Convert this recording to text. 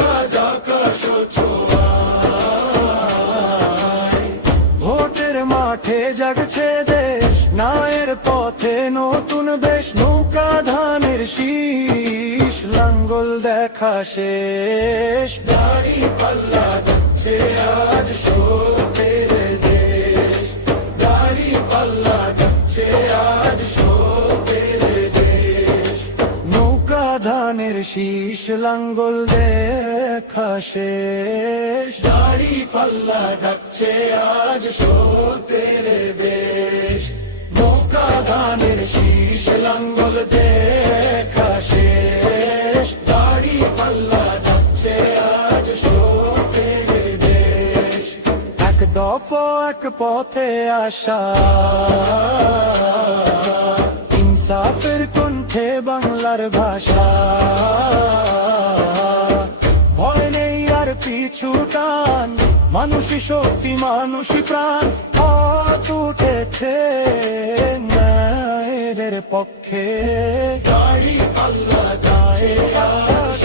কাজ আকাশ ছোঁয়ায়। ভোটের মাঠে জাগছে দেশ, ন্যায়ের পথে নতুন বেশ। নৌকা ধানের শীষ, লাঙ্গল দেখা শেষ। দাড়ি পাল্লা যাচ্ছে আজ সত্যের দেশ। দাড়ি পাল্লা যাচ্ছে আজ সত্যের দেশ। নৌকা ধানের শীষ, লাঙ্গল দেখা শেষ। দাড়ি পাল্লা ডাকছে আজ সত্যের দেশ। নৌকা ধানের শীষ, লাঙ্গল দেখা শেষ। দাড়ি পাল্লা ডাকছে আজ সত্যের দেশ। এক দফা এক পথে আসা, ইনসাফের কণ্ঠে বাংলার ভাষা। ভয় নেই আর পিছু টান, মানুষই শক্তি মানুষই প্রাণ। হাত উঠেছে ন্যায়ের পক্ষে, দাড়ি পাল্লা যাচ্ছে আজ